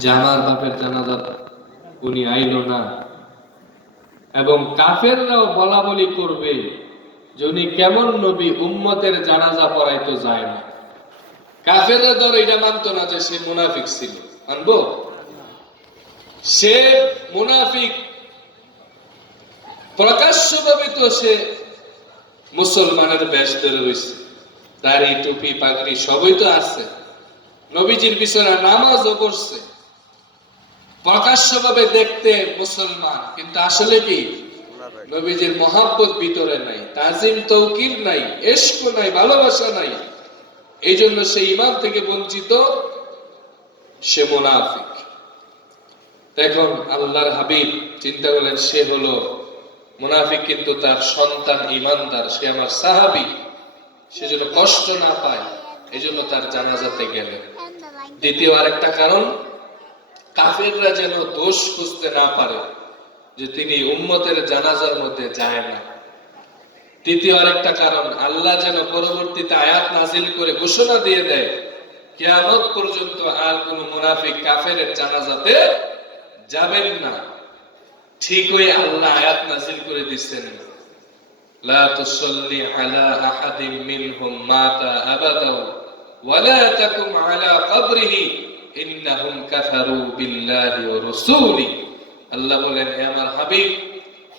যে আমার বাপের জানাজা উনি আইল না, এবং কাফেররাও বলা বলি করবে যে উনি কেমন নবী, উম্মতের জানাজা পড়াইতো যায় না। কাফেররা ধর এটা মানতো না যে সে মুনাফিক ছিল, মানবো? সে মুনাফিক প্রকাশ্যভাবে তো সে মুসলমানের বেশ ধরে রয়েছে, দাড়ি টুপি পাগড়ি সবই তো আছে, নবীজির পিছনে নামাজও পড়ছে, প্রকাশ্যভাবে দেখতে মুসলমান, কিন্তু আসলে কি নবীজির মহাব্বত ভিতরে নাই, তাজিম তৌকির নাই, ইশক নাই, ভালোবাসা নাই। এই জন্য সে ঈমান থেকে বঞ্চিত, সে মুনাফিক। এখন আল্লাহর হাবিব চিন্তা করলেন সে হলো মুনাফিক, কিন্তু তার সন্তান ঈমানদার, সে আমার সাহাবী, সে যেন কষ্ট না পায়, এই জন্য তার জানাজাতে গেলেন। দ্বিতীয় আরেকটা কারণ, কাফেররা যেন দোষ খুঁজতে না পারে যে তিনি উম্মতের জানাজার মধ্যে যায় না। তৃতীয় আরেকটা কারণ, আল্লাহ যেন পরবর্তীতে আয়াত নাজিল করে ঘোষণা দিয়ে দেয় কিয়ামত পর্যন্ত আর কোন মুনাফিক কাফেরের জানাজাতে যাবেন না। ঠিক ওই আল্লাহ আয়াত নাজিল করে দিচ্ছেন, লা তুসাল্লি আলা আহাদিন মিনহুম মাতা আবাদা ওয়া লা তাকুম আলা কবরিহি ইন্নাহুম কাফারু বিল্লাহি ওয়া রাসূলি। আল্লাহ বলেন, হে আমার হাবিব,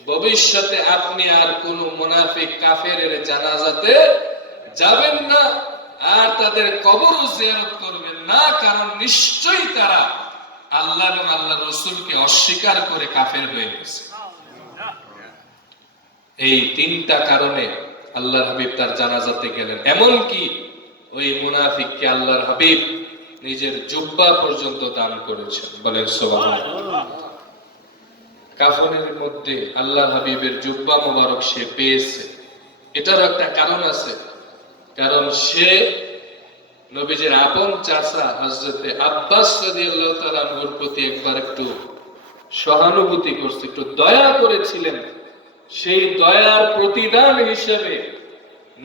ভবিষ্যতে আপনি আর কোন মুনাফিক কাফেরের জানাজাতে যাবেন না, আর তাদের কবরও জিয়ারত করবেন না, কারণ নিশ্চয়ই তারা আল্লাহ এবং আল্লাহর রাসূলকে অস্বীকার করে কাফের হয়ে গেছে। এই তিনটা কারণে আল্লাহর হাবিব তার জানাজাতে গেলেন। এমনকি ওই মুনাফিককে আল্লাহর হাবিব নিজের জুব্বা পর্যন্ত দান করেছেন, বলেন সুবহানাল্লাহ। কাফনের মধ্যে আল্লাহর হাবিবের জুব্বা মোবারক সে পেয়েছে, এটার একটা কারণ আছে, কারণ সে নবীজির আপন চাচা হযরতে আব্বাস রাদিয়াল্লাহু তাআলা আনহুর প্রতি একবার একটু সহানুভূতি করছে, একটু দয়া করেছিলেন। সেই দয়ার প্রতিদান হিসেবে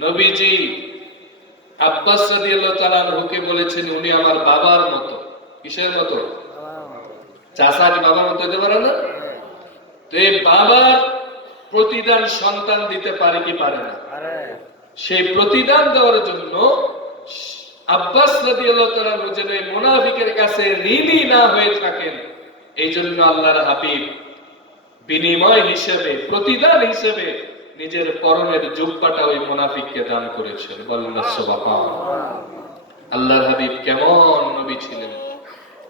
নবীজি আব্বাস রাদিয়াল্লাহু তাআলা আনহুকে বলেছেন, উনি আমার বাবার মতো। কিসের মতো? চাচা কি বাবার মতো হতে পারে না? তো এই বাবার প্রতিদান সন্তান দিতে পারে কি পারে না? সেই প্রতিদান দেওয়ার জন্য আব্বাস রাদিয়াল্লাহু তাআলা যেন এই মুনাফিকের কাছে ঋণী না হয়ে থাকেন, এই জন্য আল্লাহর হাবিব বিনিময় হিসেবে, প্রতিদান হিসেবে নিজের পরনের জুব্বাটা ওই মুনাফিককে দান করেছেন, বলেন না সুবহানাল্লাহ। আল্লাহর হাবিব কেমন নবী ছিলেন,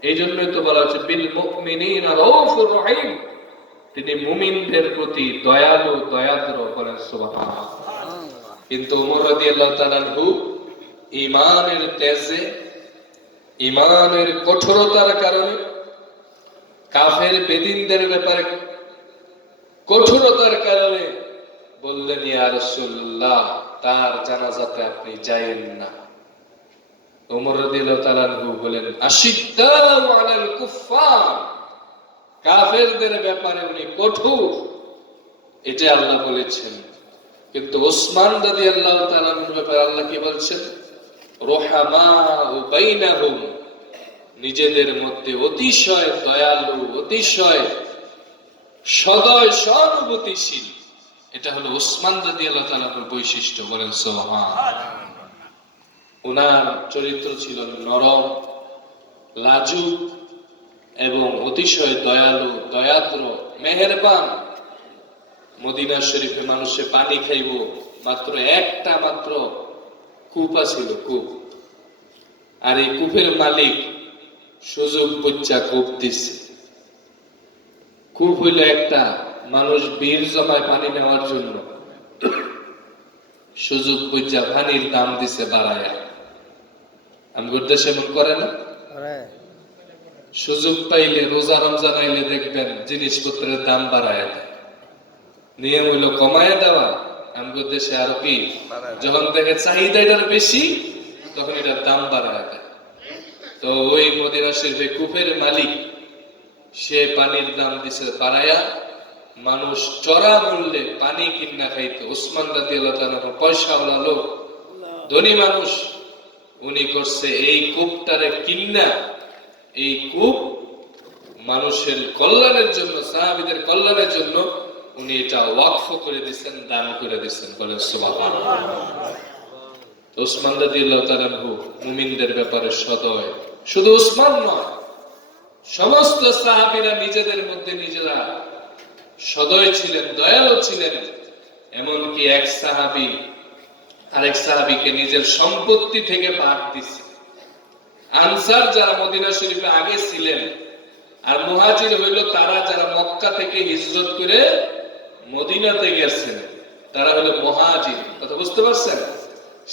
এই জন্যই তো বলা হচ্ছে বিল মুমিনিনা রাউফুর রহিম, তিনি মুমিনদের প্রতি দয়ালু, দয়াদ্র, বলেন সুবহানাল্লাহ। কিন্তু ওমর রাদিয়াল্লাহু তাআলা আনহু ঈমানের তেজে, ঈমানের কঠোরতার কারণে, কাফের বেদিনদের ব্যাপারে কঠোরতার কারণে বললেন, ইয়া রাসূলুল্লাহ, তার জানাজাতে আপনি যায়েন না। ওমর রাদিয়াল্লাহু তাআলা আনহু বলেন, আশিদ্দাউ আলাল কুফফার, কাফেরদের ব্যাপারে উনি কঠোর, এটা আল্লাহ বলেছেন। কিন্তু ওসমান রাদিয়াল্লাহু তাআলা আনহুর ব্যাপারে আল্লাহ কি বলছেন? রুহামাউ বাইনাহুম, নিজেদের মধ্যে অতিশয় দয়ালু, অতিশয় সদয় সহানুভূতিশীল। এটা হলো ওসমান রাদিয়াল্লাহু তাআলার বৈশিষ্ট্য, বলেন সুবহানাল্লাহ। ওনার চরিত্র ছিল নরম, লাজুক এবং অতিশয় দয়ালু, দয়াদ্র, মেহেরবান। মদিনা শরীফে মানুষে পানি খাইব, মাত্র একটা মাত্র কূপ ছিল, কূপ, আর এই কূপের মালিক সুযোগ বুঝা কূপ দিচ্ছে। কূপ হইল একটা, মানুষ বীর জমায় পানি নেওয়ার জন্য, সুযোগ বুঝা পানির দাম দিছে বাড়ায়া। আমগর দেশে এমন করে না? সুযোগ পাইলে, রোজা রমজান আইলে দেখবেন জিনিসপত্রের দাম বাড়ায় দেয়। নিয়ম হইল কমায় দেওয়া। আমগর দেশে আরো কি, যখন দেখে চাহিদাটার বেশি, তখন এটার দাম বাড়ায় দেয়। তো ওই মদিনা শরীফে কূপের মালিক, সে পানির দাম দিছে বাড়ায়া, মানুষ চড়া মূল্যে পানি কিনা খাইতো। ওসমান রাদিয়াল্লাহু তাআলা পয়সাওয়ালা লোক, ধনী মানুষ, উনি করছে এই কূপটারে কিনা, এই কূপ মানুষের কল্যাণের জন্য, সাহাবীদের কল্যাণের জন্য উনি এটা ওয়াকফ করে দিয়েছেন, দান করে দিয়েছেন। বলেন সুবহানাল্লাহ। ওসমান রাদিয়াল্লাহু তাআলা মুমিনদের ব্যাপারে সদয়, শুধু ওসমান নয়, সমস্ত সাহাবীরা নিজেদের মধ্যে নিজেরা সদয় ছিলেন, দয়ালু ছিলেন। এমনকি এক সাহাবী আরেক সাহাবীকে নিজের সম্পত্তি থেকে ভাগ দিছে। আনসার যারা মদিনা শরীফে আগে ছিলেন, আর মুহাজির হইল তারা যারা মক্কা থেকে হিজরত করে মদিনাতে গেছেন, তারা হলো মুহাজির। কথা বুঝতে পারছেন?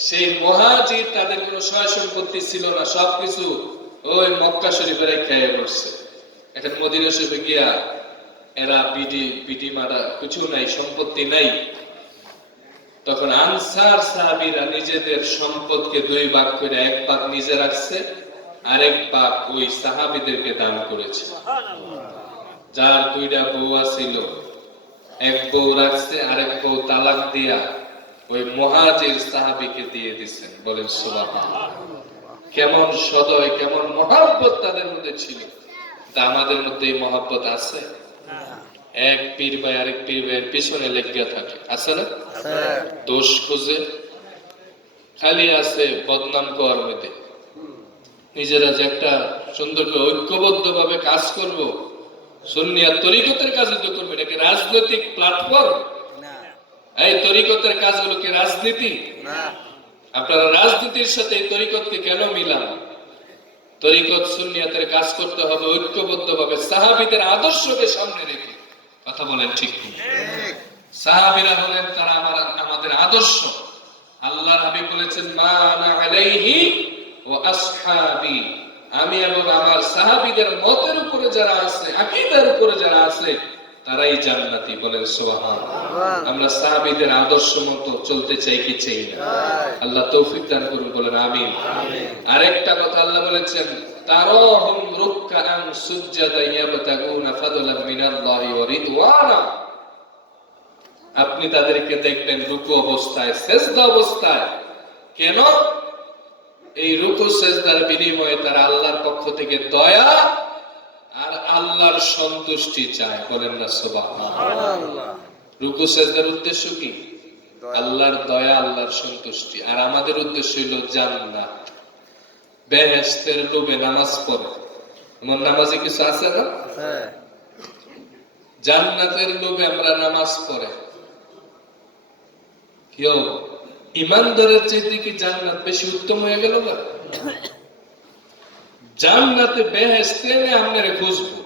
সেই মুহাজির, তাদের কোনো সয় সম্পত্তি ছিল না, সবকিছু ওই মক্কা শরীফে রেখে বসছে। এখন মদিনা শরীফে গিয়া এরা বিডি মারা কিছু নাই, সম্পত্তি নাই। তখন আনসার সাহাবীরা নিজেদের সম্পদকে দুই ভাগ করে এক ভাগ নিজে রাখছে, আরেক ভাগ ওই সাহাবীদেরকে দান করেছে। যার দুইটা বউ ছিল, এক বউ রাখছে, আরেক বউ তালাক দিয়া ওই মুহাজির সাহাবীকে দিয়ে দিচ্ছেন। বলেন সুবহানাল্লাহ। কেমন সদয়, কেমন মহব্বত তাদের মধ্যে ছিল। তা আমাদের মধ্যে এই মহব্বত আছে? এক পীর ভাই আরেক পীর ভাইয়ের পিছনে লেগে থাকে, আছে না? দোষ খুঁজে খালি আছে বদনাম করার মধ্যে। নিজেরা যে একটা সুন্দর করে ঐক্যবদ্ধ ভাবে কাজ করব, সুন্নিয়াত তরিকতের কাজে তো করবে, এটাকে রাজনৈতিক প্ল্যাটফর্ম? এই তরিকতের কাজগুলো কি রাজনীতি? আপনারা রাজনীতির সাথে এই তরিকতকে কেন মিলান? তরিকত সুন্নিয়াতের কাজ করতে হবে ঐক্যবদ্ধ ভাবে, সাহাবীদের আদর্শকে সামনে রেখে। কথা বলেন ঠিক কি? সাহাবীরা হলেন তারা আমাদের আদর্শ। আল্লাহর হাবিব বলেছেন, মা আনা আলাইহি ওয়া আসহাবি, আমি এবং আমার সাহাবীদের মতের উপরে যারা আছে, আকীদার উপরে যারা আছে, তারাই জান্নাতি। বলেন সুবহানাল্লাহ। আমরা সাহাবীদের আদর্শ মতো চলতে চাই কি চাই না? আল্লাহ তৌফিক দান করুন। বলেন আমিন। আরেকটা কথা আল্লাহ বলেছেন, তারাহুম রুকআন সুজদান ইয়াবতাগুনা ফাদলান মিনাল্লাহি ওয়া রিদওয়ানা, আপনি তাদেরকে দেখবেন রুকু অবস্থায়, সেজদা অবস্থায়। কেন? এই রুকু সেজদার বিনিময়ে তারা আল্লাহর পক্ষ থেকে দয়া আর আল্লাহর সন্তুষ্টি চায়। বলেন না সুবহানাল্লাহ। রুকু সেজদার উদ্দেশ্য কি? আল্লাহর দয়া, আল্লাহর সন্তুষ্টি। আর আমাদের উদ্দেশ্য হলো জান্নাত, বেহেশতের লোভে নামাজ পড়ে। এমন নামাজে কিছু আছে না? জান্নাতের লোভে আমরা নামাজ পড়ে। কেউ ইমানদারের চাইতে কি জান্নাত বেশি উত্তম হয়ে গেল না? জান্নাতে বেহেশতে আমরা খুঁজবো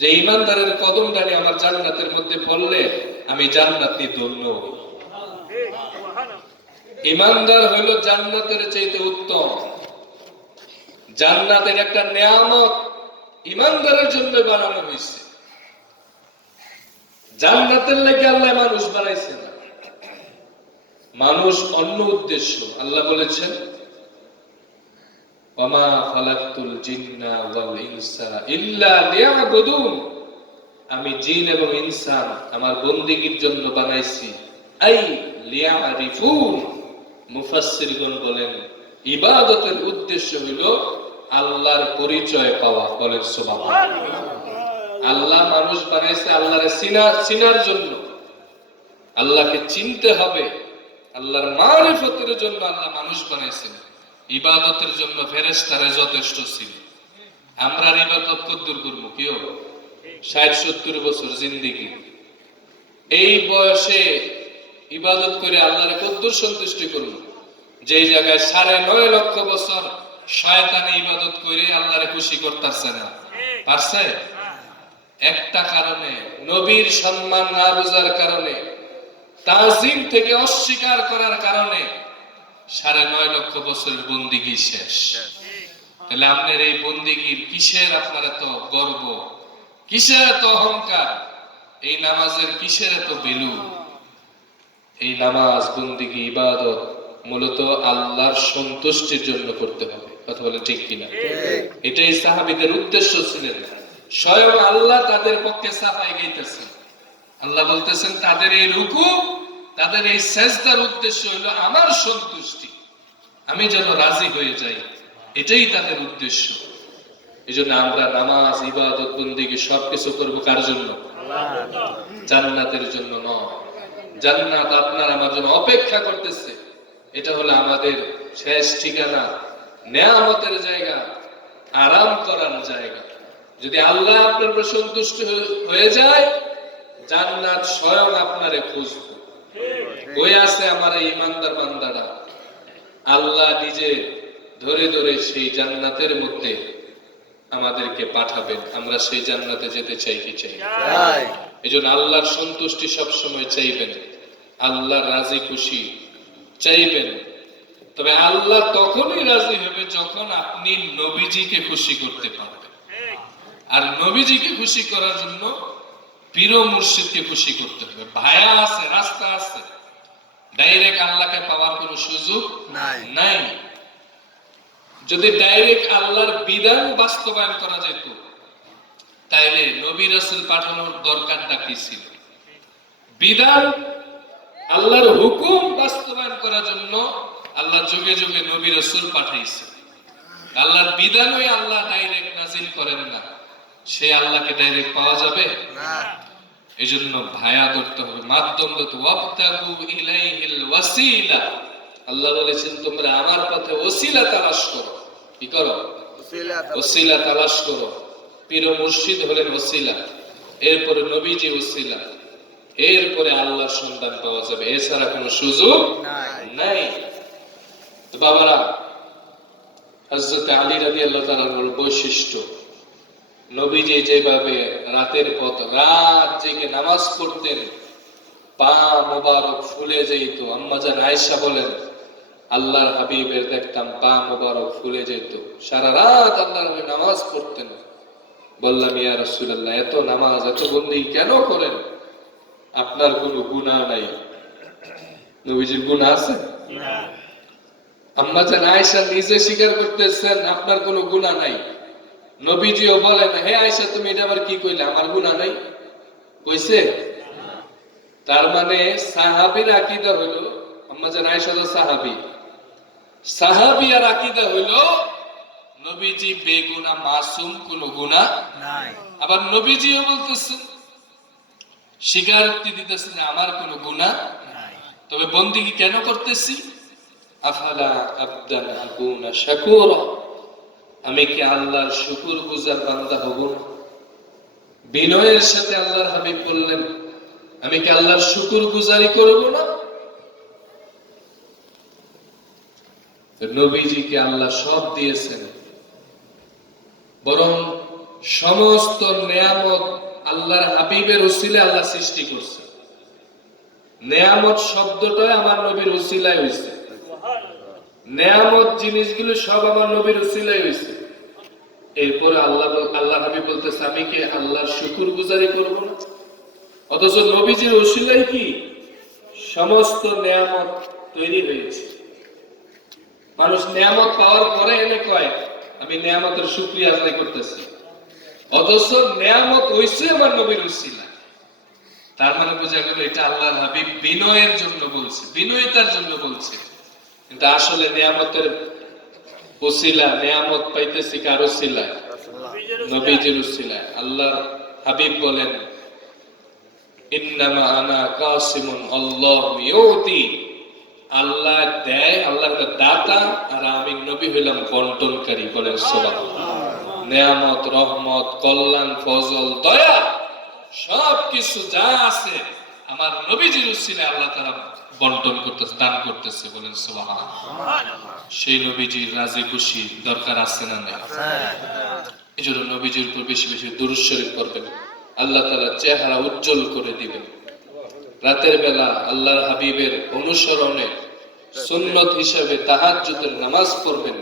যে ইমানদারের কদম ডানি আমার জান্নাতের মধ্যে পড়লে আমি জান্নাতি ধন্য হই। ইমানদার হইল জান্নাতের চাইতে উত্তম। জান্নাতের একটা নিয়ামত ইমানদারের জন্য বানানো হয়েছে। জান্নাতের লাগি আল্লাহ মানুষ বানাইছে না, মানুষ অন্য উদ্দেশ্য। আল্লাহ বলেছেন, ওয়ামা খালাকতুল জিন্না ওয়াল ইনসা ইল্লা লিয়াবুদুন, আমি জিন এবং ইনসান আমার বন্দেগীর জন্য বানাইছি। আই লিয়ারিফুন, মুফাসসিরগণ বলেন ইবাদতের উদ্দেশ্য হলো আল্লাহর পরিচয় পাওয়া। বলেন সুবহানাল্লাহ। আল্লাহ মানুষ বানাইছে আল্লাহর চিনার জন্য, আল্লাহকে চিনতে হবে, আল্লাহর মারিফতের জন্য আল্লাহ মানুষ বানাইছেন। ইবাদতের জন্য ফেরেশতারা যথেষ্ট ছিল। আমরা ইবাদত কদ্দুর করব? কেউ 60-70 বছর জিন্দেগি, এই বয়সে ইবাদত করে আল্লাহর কদ্দুর সন্তুষ্টি করব? যেই জায়গায় 9.5 লক্ষ বছর শয়তানে ইবাদত করে আল্লাহরে খুশি করতেছে না, পারছে? একটা কারণে, নবীর সম্মান না বুঝার কারণে, তাজিম থেকে অস্বীকার করার কারণে 9.5 লক্ষ বছরের বন্দিগি শেষ। তাহলে আপনার এই বন্দিগির কিসের আপনার এত গর্ব, কিসের এত অহংকার, এই নামাজের কিসের এত বেলু? এই নামাজ, বন্দিগি, ইবাদত মূলত আল্লাহর সন্তুষ্টির জন্য করতে হবে। কথা বলে ঠিক কিনা? এটাই সাহাবীদের উদ্দেশ্য ছিলেন। স্বয়ং আল্লাহ তাদের পক্ষে সাফাই গাইতেছেন। আল্লাহ বলতেছেন, তাদের এই রুকু, তাদের এই সেজদার উদ্দেশ্য হলো আমার সন্তুষ্টি, আমি যেন রাজি হয়ে যাই, এটাই তাদের উদ্দেশ্য। এজন্য আমরা নামাজ, ইবাদত, বন্দেগী সবকিছু করবো কার জন্য? জান্নাতের জন্য নয়। জান্নাত আপনার আমার জন্য অপেক্ষা করতেছে। এটা হলো আমাদের শেষ ঠিকানা, নেয়ামতের জায়গা, আরাম করার জায়গা। যদি আল্লাহ আপনার উপর সন্তুষ্ট হয়ে যায়, জান্নাত স্বয়ং আপনারে খুঁজবে। কই আছে আমার এই ইমানদার বান্দারা? আল্লাহ নিজে ধরে ধরে সেই জান্নাতের মধ্যে আমাদেরকে পাঠাবেন। আমরা সেই জান্নাতে যেতে চাই কি চাই? এজন্য আল্লাহর সন্তুষ্টি সবসময় চাইবেন, আল্লাহর রাজি খুশি চাইবেন। তবে আল্লাহ তখনই রাজি হবে যখন আপনি নবীজিকে খুশি করতে পারবেন। আর নবীজিকে খুশি করার জন্য পীর মুর্শিদকে খুশি করতে হবে। ভায়া আছে, রাস্তা আছে, ডাইরেক্ট আল্লাহকে পাওয়ার কোনো সুযোগ নাই। যদি ডাইরেক্ট আল্লাহর বিধান বাস্তবায়ন করা যেত, তাইলে নবী রাসূল পাঠানোর দরকারটা কি ছিল? বিধান, আল্লাহর হুকুম বাস্তবায়ন করার জন্য আল্লাহ যুগে যুগে নবী রাসূল পাঠাইছে। আল্লাহর বিধানই আল্লাহ ডাইরেক্ট নাজিল করেন না, সে আল্লাহকে ডাইরেক্ট পাওয়া যাবে না। এজন্য ভায়া ধরতে হবে, মাধ্যম ধরতে। ওয়াবতাগু ইলাইহিল ওয়াসিলা, আল্লাহ বলেছেন তোমরা আমার পথে ওসিলা তালাশ করো। কি করো? ওসিলা তালাশ করো। পীর মুর্শিদ হলেন ওসিলা, এরপরে নবীজি ওসিলা, এরপরে আল্লাহর সন্ধান পাওয়া যাবে। এছাড়া কোনো সুযোগ নাই। তো বাবারা, হযরত আলী রাদিয়াল্লাহু তাআলার বৈশিষ্ট্য, নবীজি যেভাবে রাতের পথ রাত জেগে নামাজ পড়তেন, পা মোবারক ফুলে যেত। আম্মা জান আয়েশা বলেন, আল্লাহর হাবিবের দেখতাম পা মোবারক ফুলে যেত, সারা রাত আল্লাহর হাবিব নামাজ পড়তেন। বললাম, ইয়া রাসূলুল্লাহ, এত নামাজ, এত বন্দেগী কেন করেন? আপনার কোনো গুনাহ নাই। নবীজির গুনাহ আছে? না। আম্মা জান আয়েশা নিজে স্বীকার করতেছেন আপনার কোনো গুনাহ নাই। নবীজিও বলেন, হে আয়েশা, তুমি এটা আবার কি কইলে? আমার গুনাহ নাই কইছে? তার মানে সাহাবীর আকীদা হলো, আম্মা জান আয়েশা তো সাহাবী, সাহাবী আর আকীদা হলো নবীজি বেগুনাহ, মাসুম, কোনো গুনাহ নাই। আবার নবীজিও বলতেছেন, স্বীকারোক্তি দিতেছেন, আমার কোনো গুনাহ নাই। তবে বন্দেগী কেন করতেছি? আফালা আবদান আকুনা শাকুরা, আমি কি আল্লাহর শুকরগুজার বান্দা হব না? বিনয়ের সাথে আল্লাহর হাবিব বললেন, আমি কি আল্লাহর শুকরগুজারি করব না? নবীজিকে আল্লাহ সব দিয়েছেন, বরং সমস্ত নেয়ামত আল্লাহর হাবিবের ওসিলায় আল্লাহ সৃষ্টি করছে। নেয়ামত শব্দটাই আমার নবীর ওসিলায় হইছে। নেয়ামত জিনিসগুলো সব আমার নবীর ওসিলায় হইছে। এরপরে আল্লাহ হাবিব বলতেছে, আমি কি আল্লাহর শুকরগুজারি করব না? অথচ নবীজির ওসিলায় কি সমস্ত নেয়ামত তৈরি হয়েছে। মানুষ নেয়ামত পাওয়ার পরে এনে কয়, আমি নেয়ামতের শুকরিয়া আদায় করতেছি, অথচ নেয়ামত হইছে আমার নবীর ওসিলা। তার মানে বোঝা গেল এটা আল্লাহর হাবিব বিনয়ের জন্য বলছে, বিনয়তার জন্য বলছে। কিন্তু আসলে নেয়ামতের ওসিলা, নেয়ামত পাইতেছি কার ওসিলায়? নবীজির ওসিলায়। আল্লাহর হাবিব বলেন, ইন্নামা আনা কাসিমুন আল্লাহু ইউতি, আল্লাহ দেয়, আল্লাহ দাতা, আর আমি নবী হইলাম বন্টনকারী। বলেন সুবহানাল্লাহ। নেয়ামত, রহমত, কল্যাণ, ফজল, দয়া সবকিছু যা আছে আমার নবীজির উসিলায় আল্লাহ তাআলা বন্টন করতেছে, দান করতেছে। বলেন সুবহানাল্লাহ। সেই নবীজির রাজি খুশি দরকার আছে না নাই? এজন্য নবীজির উপর বেশি বেশি দুরূদ শরীফ পড়বেন, আল্লাহ তাআলা চেহারা উজ্জ্বল করে দিবেন। রাতের বেলা আল্লাহর হাবিবের অনুসরণে সুন্নত হিসেবে তাহাজ্জুদের নামাজ পড়বেন।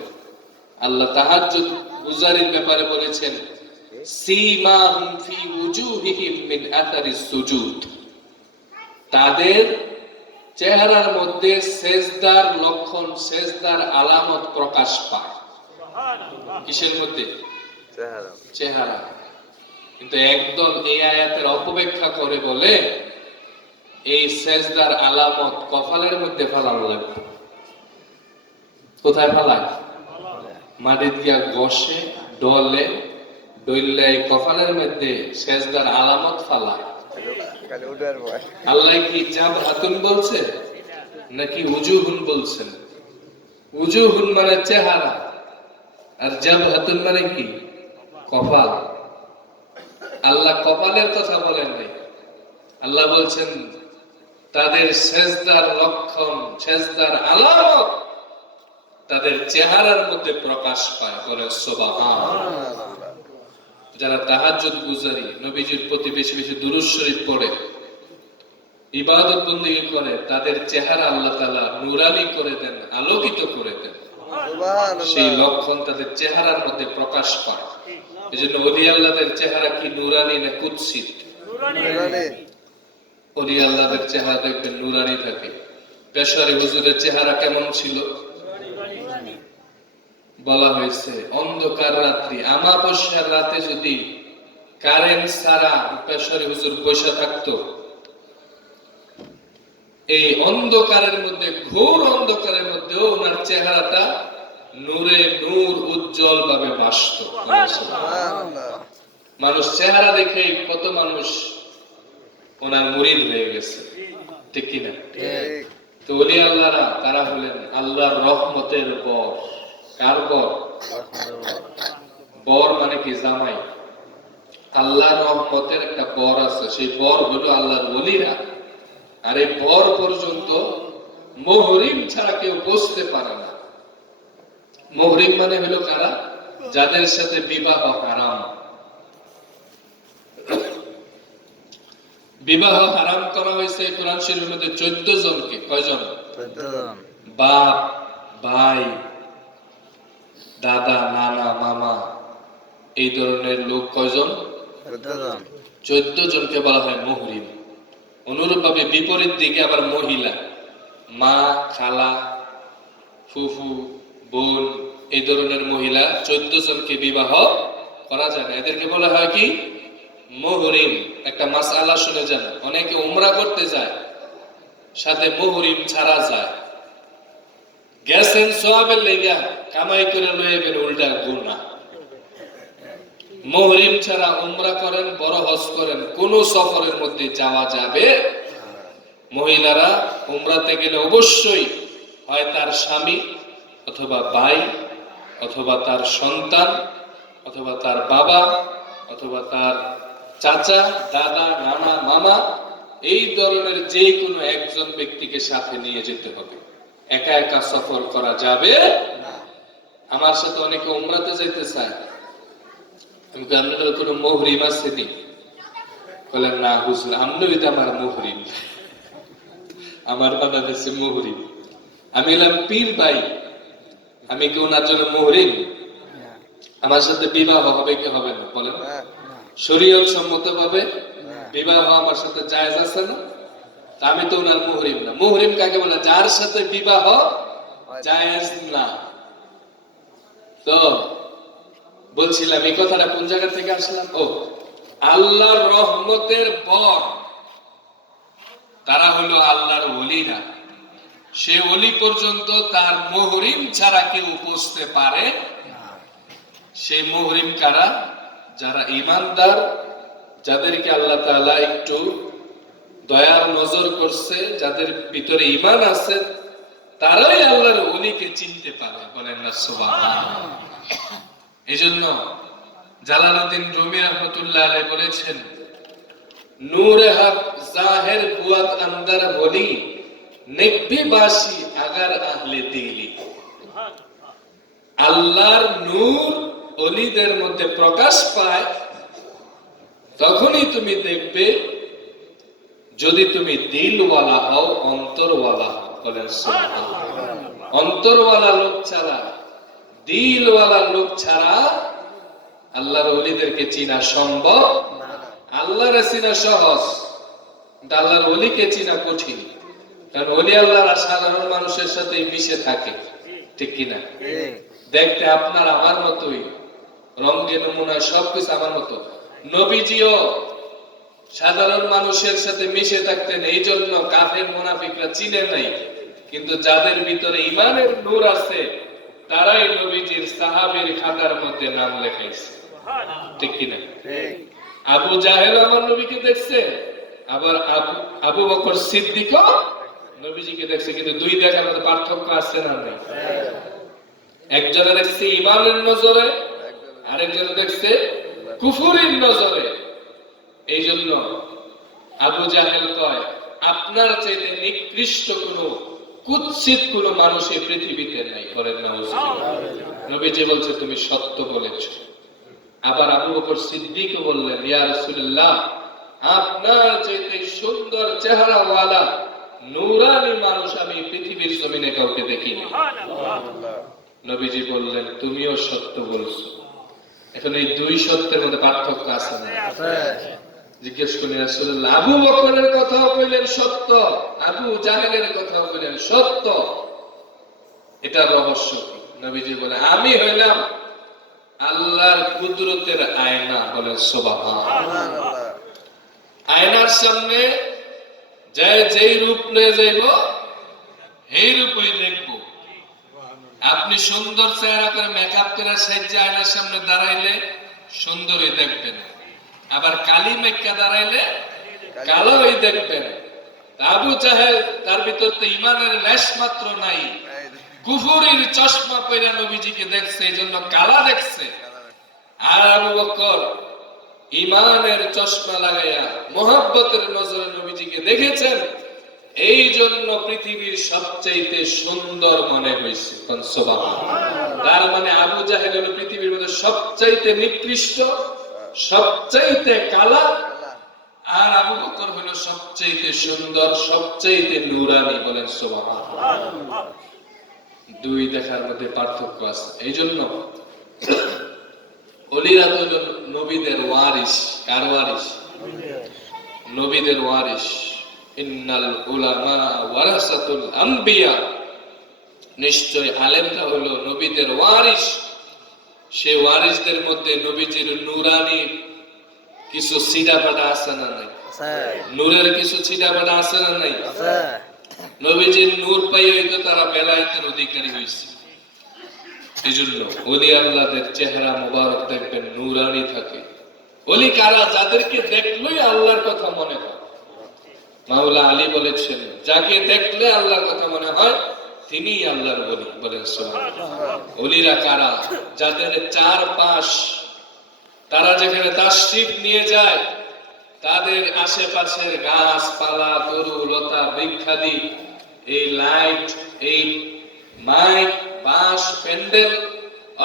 আল্লাহ তাহাজ্জুদ গুজারির ব্যাপারে বলেছেন, সীমাহুম ফি উজুহিহিম মিন আথারিস সুজুদ, তাদের চেহারার মধ্যে সেজদার লক্ষণ, সেজদার আলামত প্রকাশ পায়। কিসের মধ্যে? চেহারা। কিন্তু একদল এই আয়াতের অপব্যাখ্যা করে বলে, এই সেজদার আলামত কপালের মধ্যে ফেলানো লাগবে। কোথায় ফেলায়? মাটিতে গিয়া ঘষে, ডলে, দইল্লাই কফানের মধ্যে সেজদার আলামত ফালায়। আল্লাহ কি জাব হাতুন বলছে নাকি উজুহুন বলছেন? উজুহুন মানে চেহারা, আর জাব হাতুন মানে কি? কপাল। আল্লাহ কপালের কথা বলেন নাই, আল্লাহ বলছেন তাদের সেজদার লক্ষণ, সেজদার আলামত তাদের চেহারার মধ্যে প্রকাশ পায়। বলে সুবহানাল্লাহ। যারা তাহাজ্জুদ গুজারি, নবীজির প্রতি বেশি বেশি দুরূদ শরীফ পড়ে, ইবাদত বন্দেগী করে, তাদের চেহারা আল্লাহ তাআলা নূরানি করে দেন, আলোকিত করে দেন। সেই লক্ষণ তাদের চেহারার মধ্যে প্রকাশ পায়। এজন্য ওলি আল্লাহদের চেহারা কি নূরানি না কুৎসিত? ওলি আল্লাহদের চেহারা দেখবেন নূরানি থাকে। পেশওয়ারি হুজুরের চেহারা কেমন ছিল? বলা হয়েছে অন্ধকার রাত্রি, আমাবস্যার রাতে যদি কারেন্ট ছাড়া পেশওয়ারি হুজুর বসে থাকতো, এই অন্ধকারের মধ্যে, ঘোর অন্ধকারের মধ্যেও ওনার চেহারাটা নূরে নূর উজ্জ্বল ভাবে ভাসত। মানুষ চেহারা দেখে কত মানুষ ওনার মুরিদ হয়ে গেছে, ঠিক কিনা? তো ওলি আল্লাহরা তারা হলেন আল্লাহর রহমতের বর। কার বর? বর মানে কি? জামাই। আল্লাহর রহমতের একটা বর আছে, সেই বর হলো আল্লাহর ওলিরা। আর এই বর পর্যন্ত মুহরিম ছাড়া কেউ বসতে পারে না। মুহরিম মানে হলো কারা? যাদের সাথে বিবাহ হারাম। বিবাহ হারাম করা হয়েছে কোরআন শরীফের মধ্যে 14 জনকে। কয়জন? 14 জন। বাপ, ভাই, দাদা, নানা, মামা, এই ধরনের লোক কয়জন? 14 জন। 14 জনকে বলা হয় মুহরিম। অনুরূপভাবে বিপরীত দিকে আবার মহিলা, মা, খালা, ফুফু, বোন, এই ধরনের মহিলা 14 জনকে বিবাহ করা যায় না। এদেরকে বলা হয় কি? মুহরিম। একটা মাসআলা শুনে যান, অনেকে উমরা করতে যায়, সাথে মুহরিম ছাড়া যায়। গেছেন সওয়াবের লেগা, কামাই করে লয়ে বের, উল্টা গুনাহ। মুহরিম ছাড়া উমরা করেন, বড় হজ করেন, কোন সফরের মধ্যে যাওয়া যাবে। মহিলারা উমরাতে গেলে অবশ্যই হয় তার স্বামী অথবা ভাই অথবা তার সন্তান অথবা তার বাবা অথবা তার চাচা, দাদা, নানা, মামা, এই ধরনের যে কোনো একজন ব্যক্তিকে সাথে নিয়ে যেতে হবে। একা একা সফর করা যাবে না। আমার সাথে অনেকে উমরাতে যেতে চায়, আমি কি আপনাদের কোনো মুহরিম আছে নি? বলেন না হুজুর, আমরাই তো আমার মুহরিম, আমার বাংলাদেশে মুহরিম। আমি এলাম পীর ভাই, আমি কি ওনার জন্য মুহরিম? আমার সাথে বিবাহ হবে কি হবে না? বলেন। শরীয়ত সম্মত ভাবে বিবাহ আমার সাথে জায়েজ আছে না? আমি তো ওনার মুহরিম না। মুহরিম কাকে বলে? যার সাথে বিবাহ জায়েজ না। তো বলছিলাম এই কথাটা কোন জায়গা থেকে আসলাম? ও, আল্লাহর রহমতের বর তারা হলো আল্লাহর ওলিরা। সে ওলি পর্যন্ত তার মুহরিম ছাড়া কেউ বসতে পারে না। সেই মুহরিম কারা? যারা ঈমানদার, যাদেরকে আল্লাহ তাআলা একটু দয়ার নজর করছে, যাদের ভিতরে ঈমান আছে, তারাই আল্লাহর ওলিকে চিনতে পারে। বলেন না সুবহানাল্লাহ। এজন্য জালালউদ্দিন রুমি রাহমাতুল্লাহ আলাইহি বলেছেন, নূরে হক জাহির বুয়াত আন্দার বলি নেব্বি বাসি আগার আহলে দিলি। আল্লাহর নূর ওলিদের মধ্যে প্রকাশ পায় তখনই তুমি দেখবে, যদি তুমি দিলওয়ালা হও, অন্তরওয়ালা হও। বলেন সুবহানাল্লাহ। অন্তরওয়ালা লোক ছাড়া, দিলওয়ালা লোক ছাড়া আল্লাহর ওলিদেরকে চিনা সম্ভব না। আল্লাহর চিনা সহজ, কিন্তু আল্লাহর ওলিকে চিনা কঠিন। কারণ ওলি আল্লাহরা সাধারণ মানুষের সাথে মিশে থাকে, ঠিক কিনা? দেখতে আপনার আমার মতোই, রঙে নমুনা সবকিছু আমার মতো। নবীজিও সাধারণ মানুষের সাথে মিশে থাকতেন, এই জন্য কাফের মুনাফিকরা চিনে নাই। কিন্তু যাদের ভিতরে ঈমানের নূর আছে, তারাই নবীজির সাহাবীর খাতার মধ্যে নাম লেখাইছে। ঠিক কিনা? আবু জাহেল আমার নবীকে দেখছে, আবার আবু বকর সিদ্দিক নবীজিকে দেখছে, কিন্তু দুই দেখার মধ্যে পার্থক্য আছে না নাই? একজনে দেখছে ইমানের নজরে, আরেকজনে দেখছে কুফুরির নজরে। এই জন্য আবু জাহেল কয়, আপনার চাইতে নিকৃষ্ট কোনো কুৎসিত কোন মানুষ এই পৃথিবীতে নাই। বলেন নাউজুবিল্লাহ। নবীজি বলছে তুমি সত্য বলেছ। আবার আবু বকর সিদ্দিক বললেন, ইয়া রাসূলুল্লাহ, আপনার চাইতে সুন্দর চেহারাওয়ালা নূরানি মানুষ আমি পৃথিবীর জমিনে কাউকে দেখিনি। নবীজি বললেন তুমিও সত্য বলছো। এখন এই দুই সত্যের মধ্যে পার্থক্য আছে না? জিজ্ঞেস করি রাসূলুল্লাহ, আবু বকরের কথাও কইলেন সত্য, আবু জাহেলের কথাও কইলেন সত্য, এটা রহস্য কি? নবীজি বলে, আমি হইলাম আল্লাহর কুদরতের আয়না। বলেন সুবহানাল্লাহ। আয়নার সামনে যেই রূপ নিয়ে যাইব এই রূপই দেখবো। আপনি সুন্দর চেহারা করে মেকআপ করে সাইজে আয়নার সামনে দাঁড়াইলে সুন্দরই দেখবেন, আবার কালি মেক্কা দাঁড়াইলে কালোই দেখবেন। আবু জাহেল তার ভিতর তো ইমানের লেশ মাত্র নাই, কুফুরির চশমা পয়রা নবীজিকে দেখছে, এই জন্য কালা দেখছে। আর আবু বকর ইমানের চশমা লাগাইয়া মোহাব্বতের নজরে নবীজিকে দেখেছেন, এই জন্য পৃথিবীর সবচাইতে সুন্দর মনে হয়েছে। তার মানে আবু জাহেল হলো পৃথিবীর মধ্যে সবচাইতে নিকৃষ্ট, সবচাইতে কালা, আর আবু বকর হলো সবচাইতে সুন্দর, সবচাইতে নূরানি। বলেন সুবহানাল্লাহ। দুই দেখার মধ্যে পার্থক্য আছে। এই জন্য ওলিরা হলো নবীদের ওয়ারিস। কার ওয়ারিস? নবীদের ওয়ারিস। ইন্নাল উলামা ওয়ারাসাতুল আম্বিয়া, নিশ্চয় আলেমরা হলো নবীদের ওয়ারিস। সেই ওয়ারিসদের মধ্যে নবীজির নূরানি কিছু ছিটাফাটা আছে না নাই? নূরের কিছু ছিটাফাটা আছে না নাই? নবীজির নূর পাইয়ে তো তারা বেলায়েতের অধিকারী হয়েছে। এই জন্য ওলি আল্লাহদের চেহারা মুবারক দেখবেন নূরানি থাকে। ওলি কারা? যাদেরকে দেখলেই আল্লাহর কথা মনে হয়। মাওলা আলী বলেছেন, যাকে দেখলে আল্লাহর কথা মনে হয় তিনি আল্লাহর ওলি। বলেন সুবহানাল্লাহ। ওলিরা কারা? যাদের চারপাশ, তারা যেখানে তাশরিফ নিয়ে যায় তাদের আশেপাশের গাছপালা, তরু লতা, বৃক্ষাদি, এই লাইট, এই মাইক, বাঁশ, প্যান্ডেল,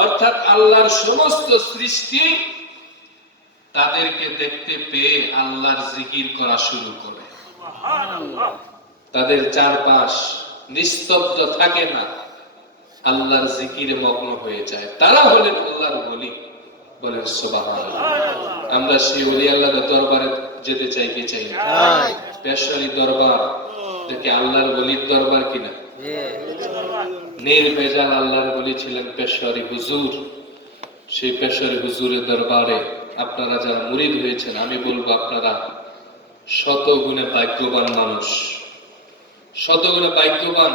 অর্থাৎ আল্লাহর সমস্ত সৃষ্টি তাদেরকে দেখতে পেয়ে আল্লাহর জিকির করা শুরু করে। তাদের চারপাশ নিস্তব্ধ থাকে না, আল্লাহর জিকিরে মগ্ন হয়ে যায়। তারা হলেন আল্লাহর ওলি। বলেন সুবহানাল্লাহ। আমরা সেই ওলি আল্লাহর দরবারে যেতে চাই কি চাই না? পেশারি দরবার দেখে আল্লাহর ওলির দরবার কিনা? নির্ভেজাল আল্লাহর ওলি ছিলেন পেশারি হুজুর। সেই পেশারি হুজুরের দরবারে আপনারা যারা মুরিদ হয়েছেন, আমি বলবো আপনারা শত গুণে ভাগ্যবান মানুষ, শত গুণে ভাগ্যবান।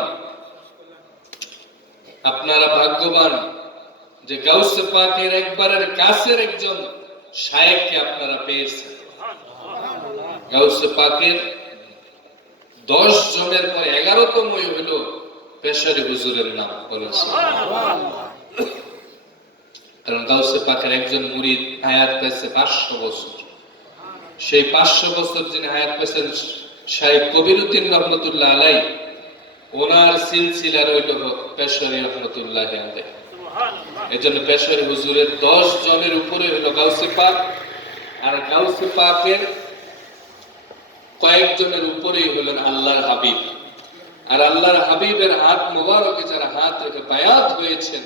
আপনারা ভাগ্যবান যে গাউসে পাকের একবারের কাছের একজন শায়েখকে আপনারা পেয়েছেন। গাউসে পাকের 10 জনের পরে 11তম হইল পেশারি হুজুরের নাম। বলেন সুবহানাল্লাহ। কারণ গাউসে পাকের একজন মুরিদ হায়াত পেয়েছে 500 বছর। সেই 500 বছর যিনি হায়াত পেয়েছেন শাইখ কবিরউদ্দিন রহমতুল্লাহ আলাইহি, ওনার সিলসিলা রইল পেশারি রহমতুল্লাহ আলাইহি। এজন্য পেশারি হুজুরের 10 জনের উপরে হলো গাউসে পাক, আর গাউসে পাকের কয়েকজনের উপরেই হলেন আল্লাহর হাবিব। আর আল্লাহর হাবিবের হাত মোবারকে যারা হাত রেখে বায়াত হয়েছেন,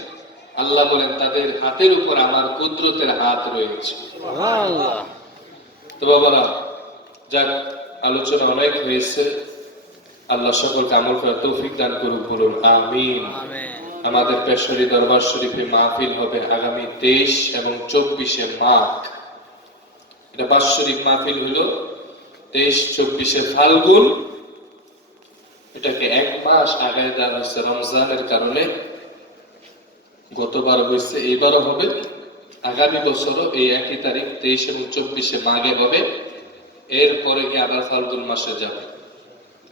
আল্লাহ বলেন তাদের হাতের উপর আমার কুদরতের হাত রয়েছে। সুবহানাল্লাহ। তো বাবারা, যাক, আলোচনা অনেক হয়েছে। আল্লাহ সকলকে আমল করার তৌফিক দান করুক। বলুন আমিন। আমাদের পেশারি দরবার শরীফে মাহফিল হবে আগামী 23 এবং 24 মাঘ। এটা বাৎসরিক মাহফিল হলো 23-24 ফাল্গুন। এটাকে 1 মাস আগে দেওয়া হয়েছে রমজানের কারণে। গতবার হয়েছে, এইবারও হবে আগামী বছরও এই একই তারিখ 23 এবং 24 মাঘে হবে। এরপরে কি আবার ফাল্গুন মাসে যাবে।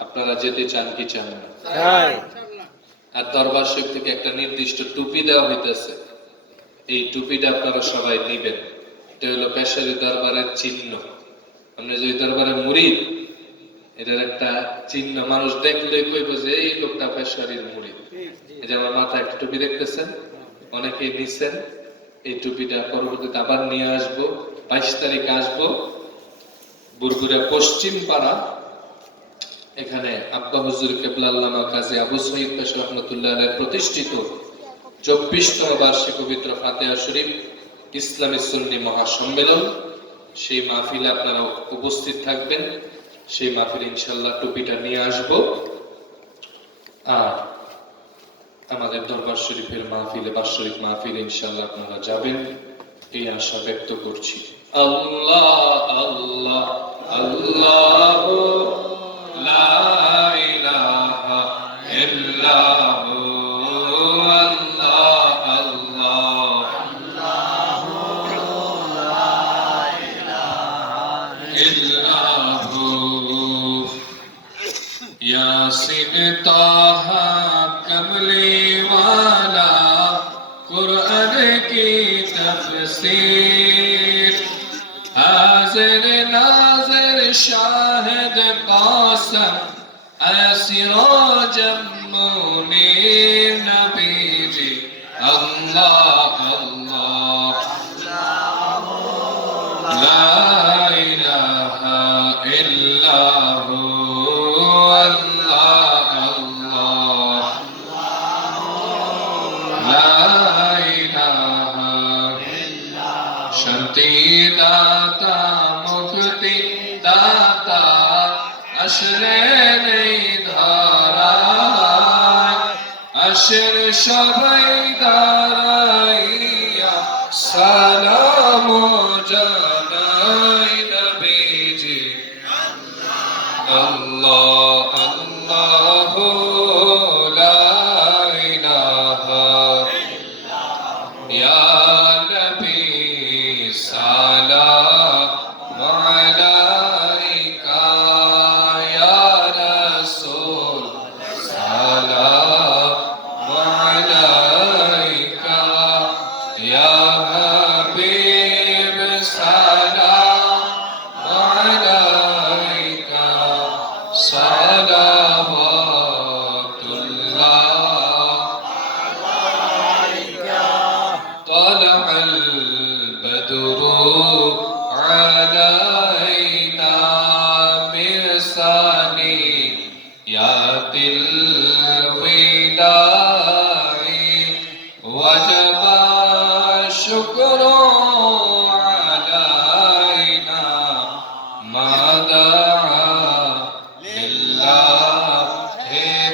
আপনারা যেতে চান কি চান না? আর দরবার শরীফ থেকে একটা নির্দিষ্ট টুপি দেওয়া হইতেছে, এই টুপিটা আপনারা সবাই নিবেন। এটা হলো পেশারি দরবারের চিহ্ন। আমরা যে দরবারের মুরিদ, এটার একটা চিহ্ন, মানুষ দেখলে কইব যে এই লোকটা পেশারির মুরিদ। এই যে আমার মাথায় একটা টুপি দেখতেছেন, অনেকেই নিছেন। এই টুপিটা পরবর্তীতে আবার নিয়ে আসবো। 22 তারিখ আসবো, বুরগুড়া পশ্চিম পাড়া, এখানে আব্বা হুজুর কেবলা আল্লামা কাজী আবু সঈদ পেশা রহমতুল্লাহ আলাইহির প্রতিষ্ঠিত 24তম বার্ষিক পবিত্র ফাতিহা শরীফ ইসলামী সুন্নি মহাসম্মেলন, সেই মাহফিলে আপনারা উপস্থিত থাকবেন। সেই মাহফিলে ইনশাআল্লাহ টুপিটা নিয়ে আসব। আর আমাদের দরবার শরীফের মাহফিলে, বাৎসরিক মাহফিলে ইনশাআল্লাহ আপনারা যাবেন, এই আশা ব্যক্ত করছি। আল্লাহ আল্লাহ আল্লাহ লা ইলাহা ইল্লাহু আল্লাহ আল্লাহ লা ইলাহা ইল্লাহু ইয়াসিন তাহা কমলি ওয়ালা কুরআন কি তফসীর হাজির নাজির শাহিদ কাসম সিরাজম মুনীর নবীজি আল্লাহ আল্লাহ লা ইলাহা ইল্লাহু আল্লাহ আল্লাহ লা ইলাহা শান্তি দাতা মুক্তি দাতা আশরে নেই ধারায় আশর সবাই দাঁড়াইয়া সালাম জানাই নবীজি আল্লাহ আল্লাহ লা ইলাহা ইয়া নবী সালাম আলাইকা ইয়া রাসূল সালাম আলাইকা ইয়া হাবিব সালাম আলাইকা সালাওয়াতুল্লাহ طلع البدر علينا من ثنيات الوداع وجب الشكر علينا ما دعا لله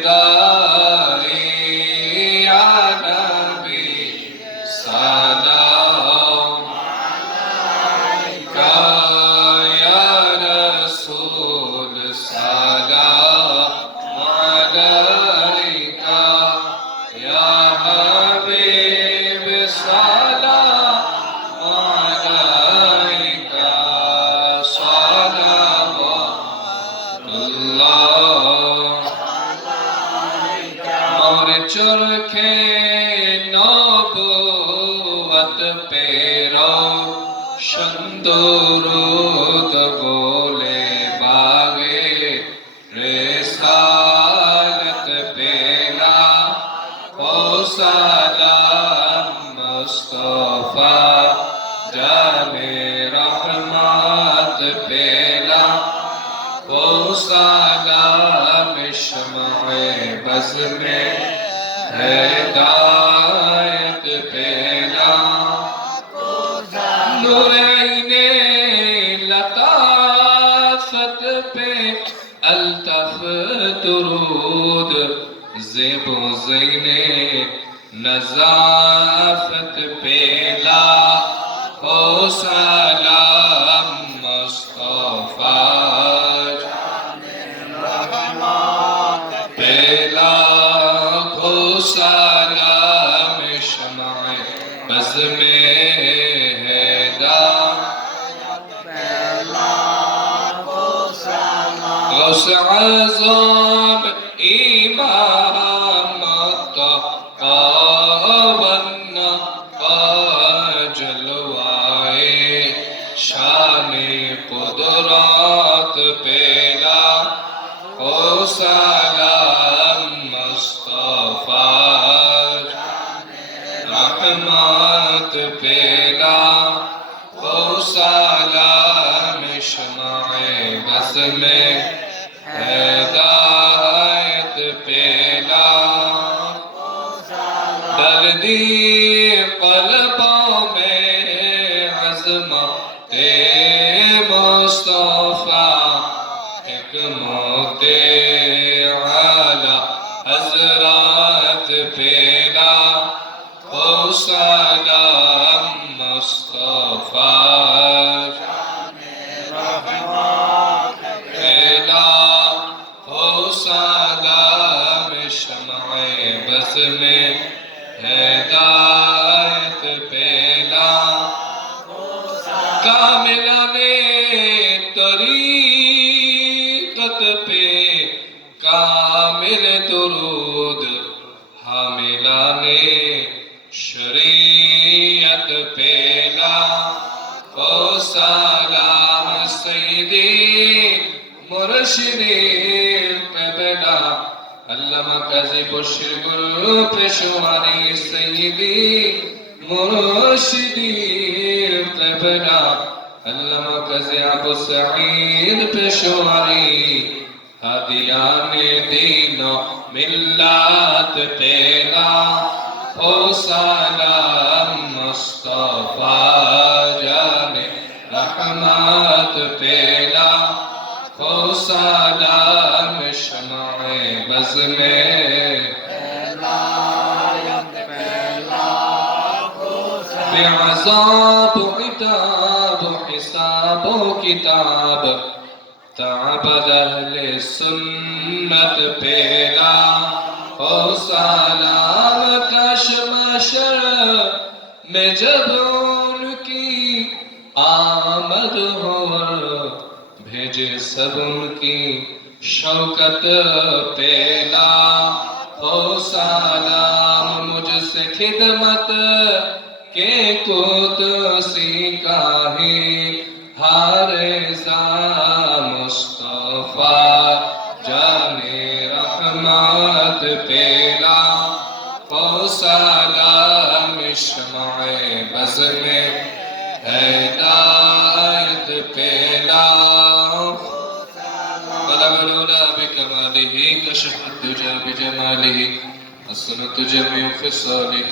داعي يا نبي سلام عليك يا رسول سلام عليك يا حبيب سلام عليك صلوات الله और चरखे नबुवत पेरो शंदुरुद बोले बागे रिसालत पेला ओ सलाम मुस्तफा जाने रहमत पेला ओ सलाम शम्ए बज़ में हिदायत पेला नूर आईने लताफत पे अल्तफ दुरूद ज़ेबो ज़ैने नज़ाफ़त पेला ओ सलाम मुस्तफा पेला ओ सलाम शम्ए बज़ में غوث اعظم امام بننا کا جلوائے شان قدرات پیلا او سلام مصطفیٰ رحمت پیلا او سلام شمع بس میں ہدایت پیلا دردی قلبوں میں عظمت مصطفیٰ حکمت اعلی حضرات پیلا او سلام مصطفیٰ پیلا او سلام شمع بس میں ہدایت پیلا کاملانے طریقت پہ کامل درود حاملانے شریعت پیلا او سلام سیدی مرشدی قبلہ علامہ قاضی بشیر گل پیشوانی سیدی مرشدی قبلہ علامہ قاضی ابو سعید پیشوانی ہادیان دین و ملت پیلا او سلام مصطفیٰ جان رحمت پیلا او سلام شمع بز میں بعذاب عتاب حساب و کتاب تعبد اہل سنت پیلا او سلام کش محشر میں جب ان کی آمد ہو بھیجے سب ان کی شوکت پیلا او سلام مجھ سے خدمت کے قدسی کا ہی حارثہ مصطفیٰ جان رحمت پیلا او سلام شمع بز میں ہدایت پیلا بلغ العلا بکمالہ کشف الدجى بجمالہ حسنت جميع خصاله